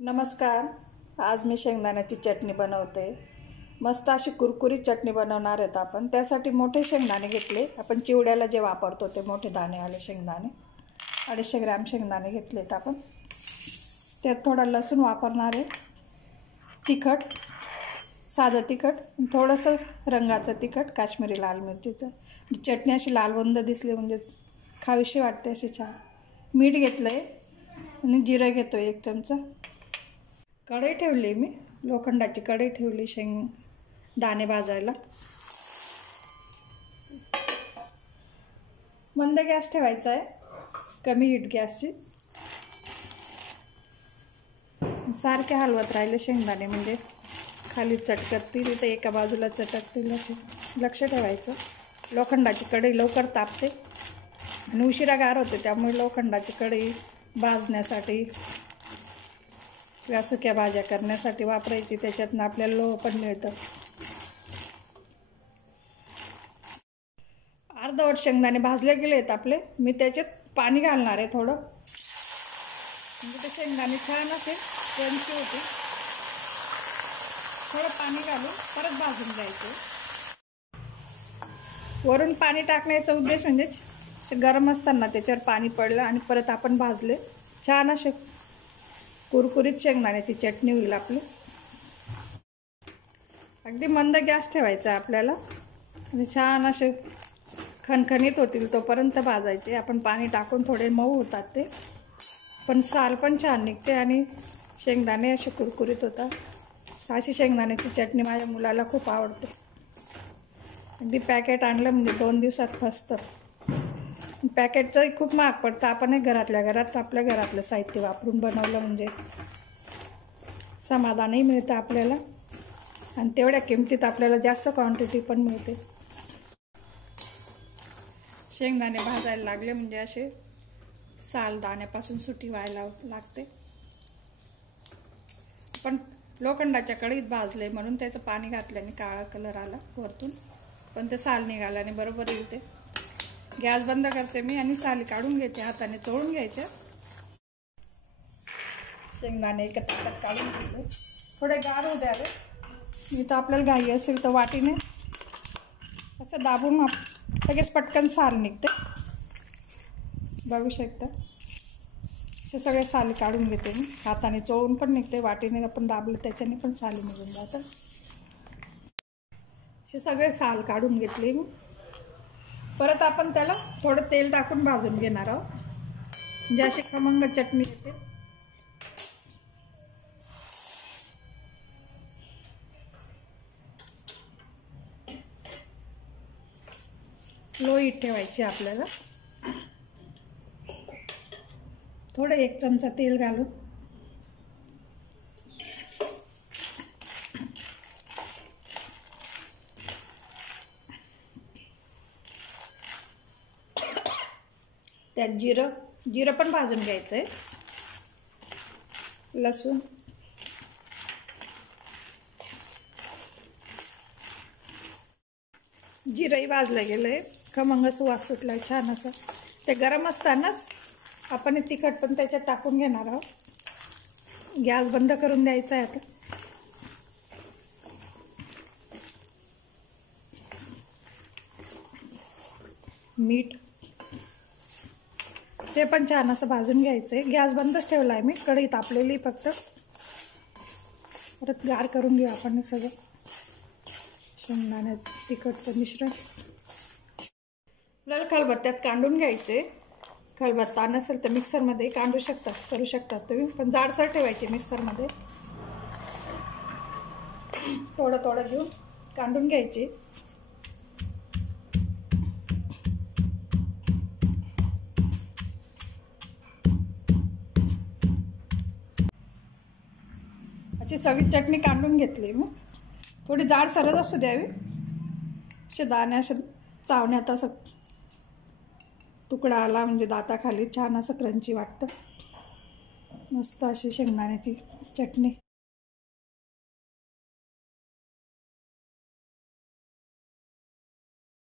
नमस्कार. आज मी शेंगदाण्याची चटणी बनवते. मस्त अशी कुरकुरीत चटणी बनवणार आहेत आपण. त्यासाठी मोठे शेंगदाणे घेतले. आपण चिवड्याला जे वापरतो ते मोठे दाणेवाले शेंगदाणे 250 ग्रॅम शेंगदाणे घेतलेत आपण. त्यात थोडा लसूण वापरणार आहे, तिखट, साधं तिखट, थोडंसं रंगाचं तिखट, काश्मीरी लाल मिरचीचं. चटणी अशी लालबुंद दिसली म्हणजे खावीशी वाटते अशी छान. मीठ घेतलं आहे आणि जिरं घेतो 1 चमचा. कढई ठेवली मी, लोखंडाची कढई ठेवली दाणे भाजायला. मंद गॅस ठेवायचा आहे, कमी हीट गॅसची. सारखे हलवत राहिले शेंगदाणे म्हणजे खाली चटकतील तर एका बाजूला चटकतील असे लक्ष ठेवायचं. लोखंडाची कढई लवकर तापते आणि उशिरा गार होते, त्यामुळे लोखंडाची कढई भाजण्यासाठी या सुक्या भाज्या करण्यासाठी वापरायची. त्याच्यातनं आपल्याला लोह पण मिळतं. अर्धवट शेंगदाणे भाजले गेले आहेत आपले. मी त्याच्यात पाणी घालणार आहे थोडं, म्हणजे ते शेंगदाणे छान असे क्रंची होते. थोडं पाणी घालून परत भाजून घ्यायचं. वरून पाणी टाकण्याचा उद्देश म्हणजे गरम असताना त्याच्यावर पाणी पडलं आणि परत आपण भाजले, छान असे कुरकुरीत शेंगदाण्याची चटणी होईल आपली. अगदी मंद गॅस ठेवायचा आपल्याला आणि छान असे खणखणीत होतील तोपर्यंत भाजायचे. आपण पाणी टाकून थोडे मऊ होतात ते, पण साल पण छान निघते आणि शेंगदाणे असे कुरकुरीत होतात. अशी शेंगदाण्याची चटणी माझ्या मुलाला खूप आवडते. अगदी पॅकेट आणलं म्हणजे 2 दिवसात फसतं. पॅकेटचंही खूप महाग पडतं. आपण घरातल्या घरात आपल्या घरातलं साहित्य वापरून बनवलं म्हणजे समाधानही मिळतं आपल्याला आणि तेवढ्या किमतीत आपल्याला जास्त क्वांटिटी पण मिळते. शेंगदाणे भाजायला लागले म्हणजे असे साल दाण्यापासून सुटी व्हायला लागते. पण लोखंडाच्या कढईत भाजले म्हणून त्याचं पाणी घातल्याने काळा कलर आला वरतून, पण ते साल निघाल्याने बरोबर येईल ते. गॅस बंद करते मी आणि साली काढून घेते, हाताने चोळून घ्यायचे. शेंगदाणे एकत्र काढून घेतले, थोडे गार होऊ द्यावे. मी तर आपल्याला घाई असेल तर वाटीने असं दाबून लगेच पटकन साल निघते. बघू शकता असे सगळे साली काढून घेते मी. हाताने चोळून पण निघते, वाटीने आपण दाबलं त्याच्याने पण साली निघून जातं. असे सगळे साल काढून घेतले मी. परत आपण त्याला थोडं तेल टाकून भाजून घेणार आहोत म्हणजे अशी खमंग चटणी येते. लो हीट ठेवायची आपल्याला. थोडं 1 चमचा तेल घालून त्यात जिरं पण भाजून घ्यायचं आहे. लसूण, जिरंही भाजलं गेलं आहे. खमंग सुवास सुटला आहे छान असं. ते गरम असतानाच आपण तिखट पण त्याच्यात टाकून घेणार आहोत. गॅस बंद करून द्यायचा आहे आता. मीठ ते पण छान असं भाजून घ्यायचं आहे. गॅस बंदच ठेवला आहे मी. कढई तापलेली फक्त. परत गार करून घेऊ आपण हे सगळं शेंगदाण्याचं तिखटचं मिश्रण. आपल्याला खलबत्त्यात कांडून घ्यायचे. खलबत्ता नसेल तर मिक्सरमध्ये करू शकतात तुम्ही, पण जाडसर ठेवायचे मिक्सरमध्ये. थोडं घेऊन कांडून घ्यायचे. अशी सगळी चटणी काढून घेतली मी. थोडी जाड सरच असू द्यावी. असे दाणे असे चावण्यात असं तुकडा आला म्हणजे दाताखाली छान असं क्रंची वाटतं. मस्त अशी शेंगदाण्याची चटणी.